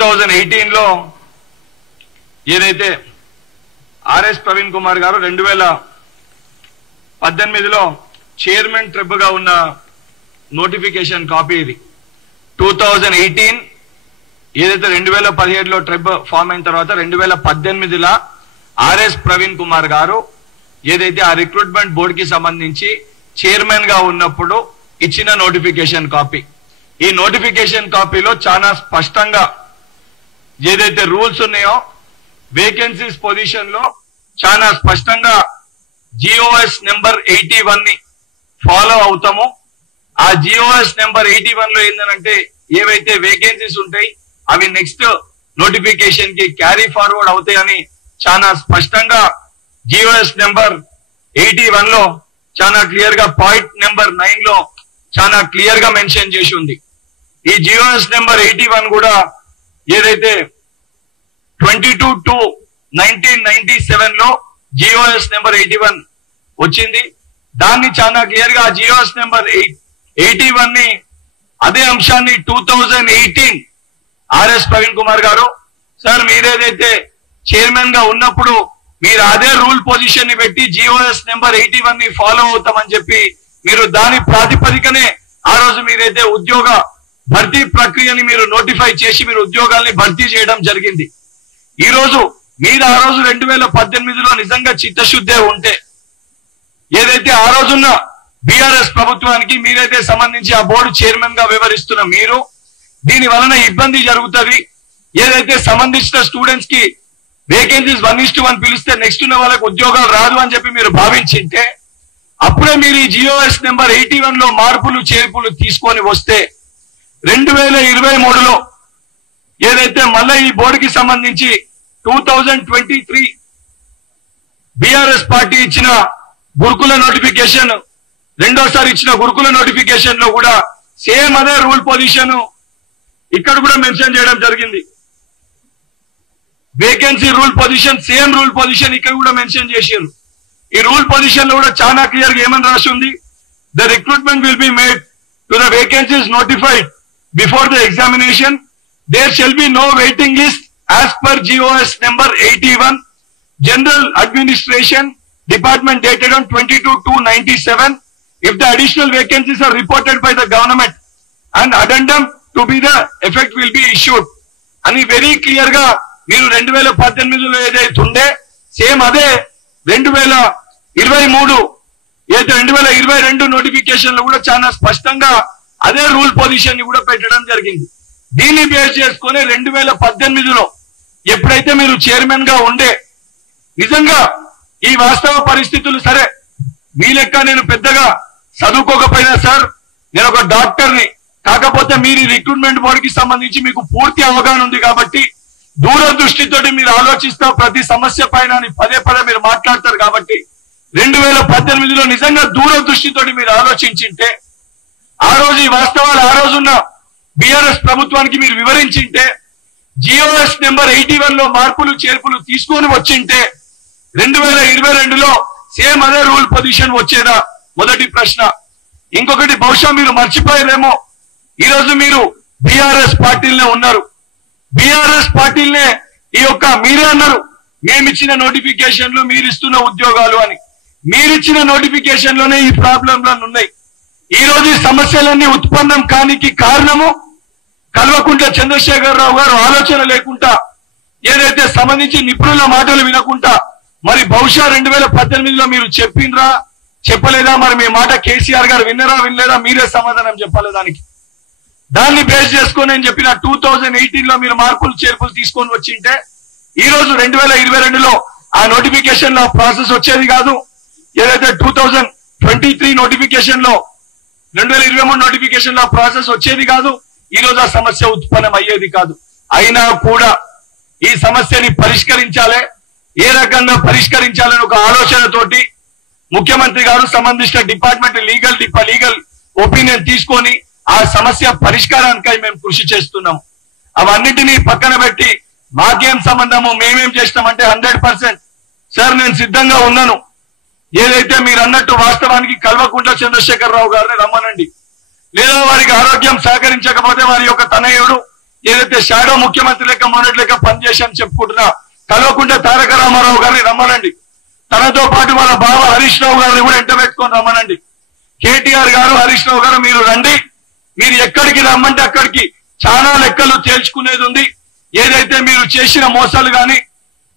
2018 లో ఏదైతే ఆర్ఎస్ ప్రవీణ్ కుమార్ గారు 2018 లో చైర్మన్ ట్రిబ్ గా ఉన్న నోటిఫికేషన్ కాపీ ఇది. 2018 ఏదైతే 2017 లో ట్రిబ్ ఫామ్ అయిన తర్వాత 2018 లో ఆర్ఎస్ ప్రవీణ్ కుమార్ గారు ఏదైతే ఆ రిక్రూట్మెంట్ బోర్డ్ కి సంబంధించి చైర్మన్ గా ఉన్నప్పుడు ఇచ్చిన నోటిఫికేషన్ కాపీ. ఈ నోటిఫికేషన్ కాపీలో చాలా స్పష్టంగా ఏదైతే రూల్స్ ఉన్నాయో వేకెన్సీస్ పొజిషన్ లో చాలా స్పష్టంగా జిఓఎస్ నెంబర్ 81 ని ఫాలో అవుతాము. ఆ జిఓఎస్ నెంబర్ 81 లో ఏంటంటే ఏవైతే వేకెన్సీస్ ఉంటాయి అవి నెక్స్ట్ నోటిఫికేషన్ కి క్యారీ ఫార్వర్డ్ అవుతాయని చాలా స్పష్టంగా జిఓఎస్ నెంబర్ 81 లో చాలా క్లియర్ గా పాయింట్ నెంబర్ 9 లో చాలా క్లియర్ గా మెన్షన్ చేసి ఉంది. ఈ జిఓఎస్ నెంబర్ 81 కూడా ఏదైతే 22/2/1997 లో జిఓఎస్ నెంబర్ 81 వచ్చింది. దాన్ని చాలా క్లియర్ గా జిఓఎస్ నెంబర్ 81 ని అదే అంశాన్ని 2018 ఆర్ఎస్ ప్రవీణ్ కుమార్ గారు సార్ మీరేదైతే చైర్మన్ గా ఉన్నప్పుడు మీరు అదే రూల్ పొజిషన్ ని పెట్టి జిఓఎస్ నెంబర్ 81 ని ఫాలో అవుతామని చెప్పి మీరు దాని ప్రాతిపదికనే ఆ రోజు మీరైతే ఉద్యోగ భర్తీ ప్రక్రియని మీరు నోటిఫై చేసి మీరు ఉద్యోగాల్ని భర్తీ చేయడం జరిగింది. ఈ రోజు మీరు ఆ రోజు 2018లో నిజంగా చిత్తశుద్ధే ఉంటే ఏదైతే ఆ రోజున్న బీఆర్ఎస్ ప్రభుత్వానికి మీరైతే సంబంధించి ఆ బోర్డు చైర్మన్ గా వ్యవహరిస్తున్న మీరు దీని వలన ఇబ్బంది జరుగుతుంది. ఏదైతే సంబంధించిన స్టూడెంట్స్ కి వేకెన్సీస్ 1:1 పిలిస్తే నెక్స్ట్ ఉన్న వాళ్ళకి ఉద్యోగాలు రాదు అని చెప్పి మీరు భావించింటే అప్పుడే మీరు ఈ జిఓఎస్ నెంబర్ 81 లో మార్పులు చేర్పులు తీసుకొని వస్తే 2023లో ఏదైతే మళ్ళీ ఈ బోర్డుకి సంబంధించి 2023 బీఆర్ఎస్ పార్టీ ఇచ్చిన గురుకుల నోటిఫికేషన్ రెండోసారి ఇచ్చిన గురుకుల నోటిఫికేషన్ లో కూడా సేమ్ అదే రూల్ పొజిషన్ ఇక్కడ కూడా మెన్షన్ చేయడం జరిగింది. Vacancy rule position same rule position ఇక్కడ కూడా మెన్షన్ చేశారు. ఈ రూల్ పొజిషన్ లో కూడా చాలా క్లియర్ గా ఏమని రాసి ఉంది, the recruitment will be made to the vacancies notified before the examination. There shall be no waiting list as per GOs number 81 general administration department dated on 22/2/97. if the additional vacancies are reported by the government and addendum to be the effect will be issued అని very clear గా మీరు 2018లో ఏదైతే ఉండే same అదే 2023 ఏదైతే 2022 notification లో కూడా చాలా స్పష్టంగా అదే రూల్ పొజిషన్ ని కూడా పెట్టడం జరిగింది. దీన్ని బేస్ చేసుకుని 2018లో ఎప్పుడైతే మీరు చైర్మన్ గా ఉండే నిజంగా ఈ వాస్తవ పరిస్థితులు సరే మీ లెక్క నేను పెద్దగా చదువుకోకపోయినా సార్ నేను ఒక డాక్టర్ని కాకపోతే మీరు రిక్రూట్మెంట్ బోర్డు కి సంబంధించి మీకు పూర్తి అవగాహన ఉంది కాబట్టి దూరదృష్టితోటి మీరు ఆలోచిస్తా ప్రతి సమస్య పైన పదే పదే మీరు మాట్లాడతారు కాబట్టి 2018లో నిజంగా దూరదృష్టితోటి మీరు ఆలోచించింటే ఆ రోజు ఈ వాస్తవాలు ఆ రోజున్న బీఆర్ఎస్ ప్రభుత్వానికి మీరు వివరించింటే జిఓఎస్ నెంబర్ 81 లో మార్పులు చేర్పులు తీసుకొని వచ్చింటే 2022లో సేమ్ అదే రూల్ పొజిషన్ వచ్చేదా? మొదటి ప్రశ్న. ఇంకొకటి బహుశా మీరు మర్చిపోయారేమో ఈ రోజు మీరు బీఆర్ఎస్ పార్టీలనే ఉన్నారు. బీఆర్ఎస్ పార్టీలనే ఈ యొక్క మీరే అన్నారు మేమిచ్చిన నోటిఫికేషన్లు మీరు ఇస్తున్న ఉద్యోగాలు అని. మీరిచ్చిన నోటిఫికేషన్ లోనే ఈ ప్రాబ్లంలు ఉన్నాయి. ఈ రోజు ఈ సమస్యలన్నీ ఉత్పన్నం కానికి కారణము కల్వకుంట్ల చంద్రశేఖరరావు గారు ఆలోచన లేకుండా ఏదైతే సంబంధించి నిపుణుల మాటలు వినకుండా మరి బహుశా 2018లో మీరు చెప్పిండ్రా చెప్పలేదా? మరి మీ మాట కేసీఆర్ గారు విన్నరా వినలేదా? మీరే సమాధానం చెప్పాలి దానికి. దాన్ని బేస్ చేసుకొని నేను చెప్పిన 2018లో మీరు మార్పులు చేర్పులు తీసుకొని వచ్చింటే ఈ రోజు 2022లో ఆ నోటిఫికేషన్ లో ప్రాసెస్ వచ్చేది కాదు. ఏదైతే 2023 నోటిఫికేషన్ లో 2023 నోటిఫికేషన్ లో ప్రాసెస్ వచ్చేది కాదు. ఈ రోజు ఆ సమస్య ఉత్పన్నం అయ్యేది కాదు. అయినా కూడా ఈ సమస్యని పరిష్కరించాలి, ఏ రకంగా పరిష్కరించాలని ఒక ఆలోచనతోటి ముఖ్యమంత్రి గారు సంబంధించిన డిపార్ట్మెంట్ లీగల్ ఒపీనియన్ తీసుకొని ఆ సమస్య పరిష్కారానికై మేము కృషి చేస్తున్నాం. అవన్నిటినీ పక్కన పెట్టి మాకేం సంబంధము మేమేం చేస్తామంటే 100% సార్ నేను సిద్ధంగా ఉన్నాను. ఏదైతే మీరు అన్నట్టు వాస్తవానికి కల్వకుంట్ల చంద్రశేఖరరావు గారిని రమ్మనండి, లేదా వారికి ఆరోగ్యం సహకరించకపోతే వారి యొక్క తనయుడు ఏదైతే షాడో ముఖ్యమంత్రి లెక్క మొన్నటి లెక్క పనిచేశాను చెప్పుకుంటున్నా, కల్వకుంట్ల తారక రామారావు గారిని రమ్మనండి. తనతో పాటు వాళ్ళ బావ హరీష్ రావు గారిని కూడా ఎంట పెట్టుకొని రమ్మనండి. కేటీఆర్ గారు, హరీష్ రావు గారు మీరు రండి. మీరు ఎక్కడికి రమ్మంటే అక్కడికి చాలా లెక్కలు తేల్చుకునేది ఉంది. ఏదైతే మీరు చేసిన మోసాలు గాని,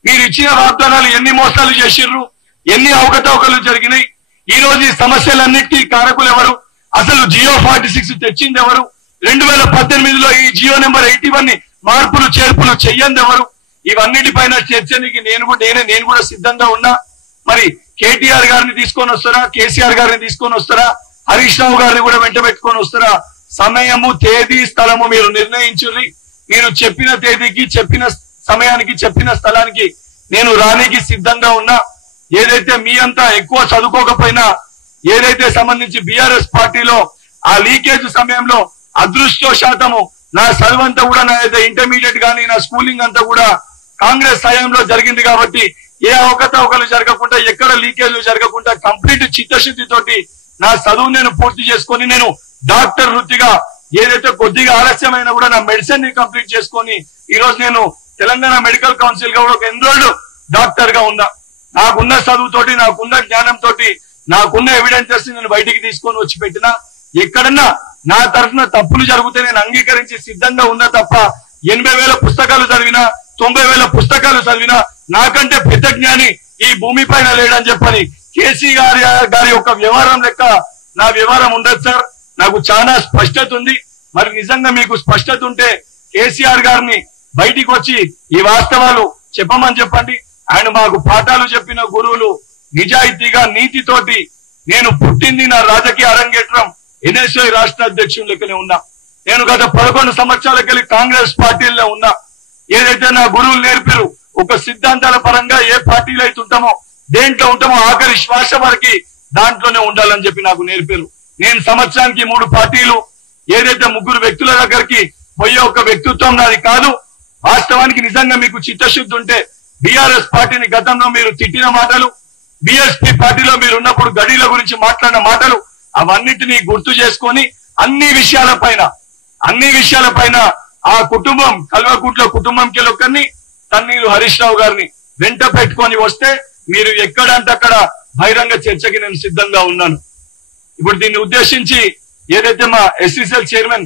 మీరు ఇచ్చిన వాగ్దానాలు ఎన్ని మోసాలు చేసిర్రు, ఎన్ని అవకతవకలు జరిగినాయి, ఈ రోజు ఈ సమస్యలన్నిటికీ కారకులు ఎవరు, అసలు జియో 46 తెచ్చింది ఎవరు, 2018లో ఈ జియో నెంబర్ 81 మార్పులు చేర్పులు చెయ్యంది ఎవరు, ఇవన్నిటిపైన చర్చనికి నేను కూడా సిద్ధంగా ఉన్నా. మరి కేటీఆర్ గారిని తీసుకొని వస్తారా, కేసీఆర్ గారిని తీసుకొని వస్తారా, హరీష్ రావు గారిని కూడా వెంట పెట్టుకొని వస్తారా? సమయము, తేదీ, స్థలము మీరు నిర్ణయించుర్రి. మీరు చెప్పిన తేదీకి, చెప్పిన సమయానికి, చెప్పిన స్థలానికి నేను రానికి సిద్ధంగా ఉన్నా. ఏదైతే మీ అంతా ఎక్కువ చదువుకోకపోయినా, ఏదైతే సంబంధించి బీఆర్ఎస్ పార్టీలో ఆ లీకేజ్ సమయంలో అదృష్టవశాత్తము నా చదువంతా కూడా, నా ఇంటర్మీడియట్ గానీ నా స్కూలింగ్ అంతా కూడా కాంగ్రెస్ హయాంలో జరిగింది కాబట్టి ఏ అవకతవకలు జరగకుండా, ఎక్కడ లీకేజ్లు జరగకుండా కంప్లీట్ చిత్తశుద్ధితోటి నా చదువు నేను పూర్తి చేసుకొని, నేను డాక్టర్ వృత్తిగా ఏదైతే కొద్దిగా ఆలస్యమైనా కూడా నా మెడిసిన్ ని కంప్లీట్ చేసుకొని ఈ రోజు నేను తెలంగాణ మెడికల్ కౌన్సిల్ గా కూడా ఒక ఎన్రోల్డ్ డాక్టర్ గా ఉన్నా. నాకున్న చదువుతోటి, నాకున్న జ్ఞానంతో, నాకున్న ఎవిడెన్సెస్ నేను బయటికి తీసుకొని వచ్చి పెట్టినా. ఎక్కడన్నా నా తరఫున తప్పులు జరిగితే నేను అంగీకరించి సిద్ధంగా ఉన్నా తప్ప 80,000 పుస్తకాలు చదివినా, 90,000 పుస్తకాలు చదివినా నాకంటే పెద్ద జ్ఞాని ఈ భూమి పైన లేడని చెప్పని కేసీ గారి యొక్క వ్యవహారం లెక్క నా వ్యవహారం ఉండదు సార్. నాకు చాలా స్పష్టత ఉంది. మరి నిజంగా మీకు స్పష్టత ఉంటే కేసీఆర్ గారిని బయటికి వచ్చి ఈ వాస్తవాలు చెప్పమని చెప్పండి. ఆయన మాకు పాఠాలు చెప్పిన గురువులు, నిజాయితీగా నీతితోటి నేను పుట్టింది, నా రాజకీయ అరంగేట్రం ఎన్ఎస్ఐ రాష్ట్ర అధ్యక్షుల లెక్కనే ఉన్నా. నేను గత 11 సంవత్సరాలకెళ్ళి కాంగ్రెస్ పార్టీలో ఉన్నా. ఏదైతే నా గురువులు నేర్పారు, ఒక సిద్ధాంతాల పరంగా ఏ పార్టీలో అయితే ఉంటామో, దేంట్లో ఉంటామో ఆఖరి శ్వాస వరకు దాంట్లోనే ఉండాలని చెప్పి నాకు నేర్పారు. నేను సంవత్సరానికి 3 పార్టీలు, ఏదైతే 3 వ్యక్తుల దగ్గరికి పోయే ఒక వ్యక్తిత్వం నాది కాదు. వాస్తవానికి నిజంగా మీకు చిత్తశుద్ధి ఉంటే బీఆర్ఎస్ పార్టీని గతంలో మీరు తిట్టిన మాటలు, బీఎస్పీ పార్టీలో మీరు ఉన్నప్పుడు గడీల గురించి మాట్లాడిన మాటలు, అవన్నిటినీ గుర్తు చేసుకొని అన్ని విషయాలపైన ఆ కుటుంబం, కల్వకుంట్ల కుటుంబంకి ఒకరిని, తన్నీరు హరీష్ రావు గారిని వెంట పెట్టుకొని వస్తే మీరు ఎక్కడంటే అక్కడ బహిరంగ చర్చకి నేను సిద్ధంగా ఉన్నాను. ఇప్పుడు దీన్ని ఉద్దేశించి ఏదైతే మా ఎస్సీసీఎల్ చైర్మన్